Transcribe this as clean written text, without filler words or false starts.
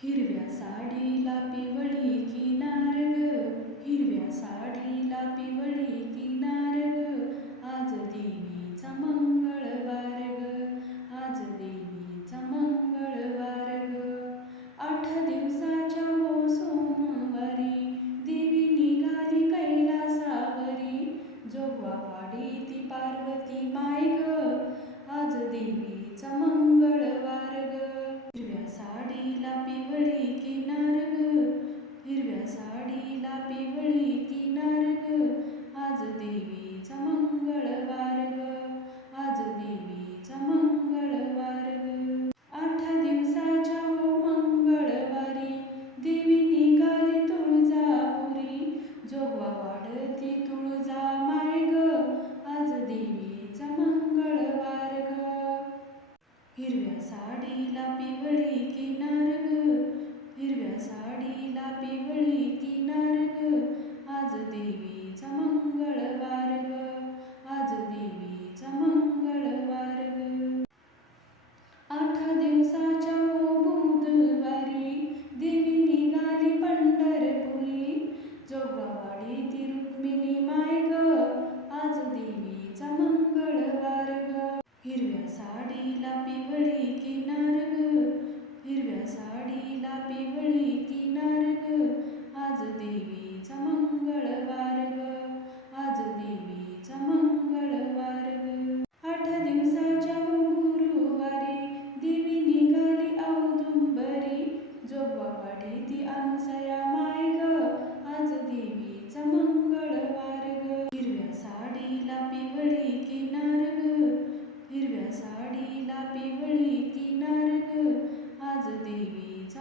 हिरव्या साडीला पिवळी किनार ग, हिरव्या साडीला पिवळी किनार ग, आज देवीचा मंगळवार ग, आज देवीचा मंगळवार ग. 8 दिवसाच्या हो सोमवारी देवी निघाली कैलासावरी, जोगवावाडी ती पार्वती माय ग, आज देवीचा मंगळवार ग. हिरव्या साडीला पिवळी किनार ग, हिरव्या साडीला पिवळी किनार ग, आज देवीचा मंगळवार ग, आज देवीचा मंगळवार ग. 8 दिवसाच्या हो मंगळवारी देवी निघाली तुळजापुरी, जोगवा वाढती तुळजा माय ग, आज देवीचा मंगळवार ग. हिरव्या साडीला पिवळी किनार ग, हिरव्या साडीला पिवळी किनार ग, आज देवीचा मंगळवार ग, आज देवीचा मंगळवार ग. 8 दिवसाच्या हो बुधवारी देवी निघाली पंढरपुरी, जोगवावाडी ती रुक्मिणी माय ग, आज देवीचा मंगळवार ग. हिरव्या साडीला पिवळी किनार ग, हिरव्या साडीला पिवळी किनार ग, आज देवीचा मंगळवार ग, आज देवीचा मंगळवार ग. 8 दिवसाच्या हो गुरुवारी देवी निघाली औदुंबरी, जोगवावाडी ती अनुसया माय ग, आज देवीचा मंगळवार ग. हिरव्या साडीला पिवळी किनार ग, हिरव्या साडीला पिवळी किनार ग, आज देवीचा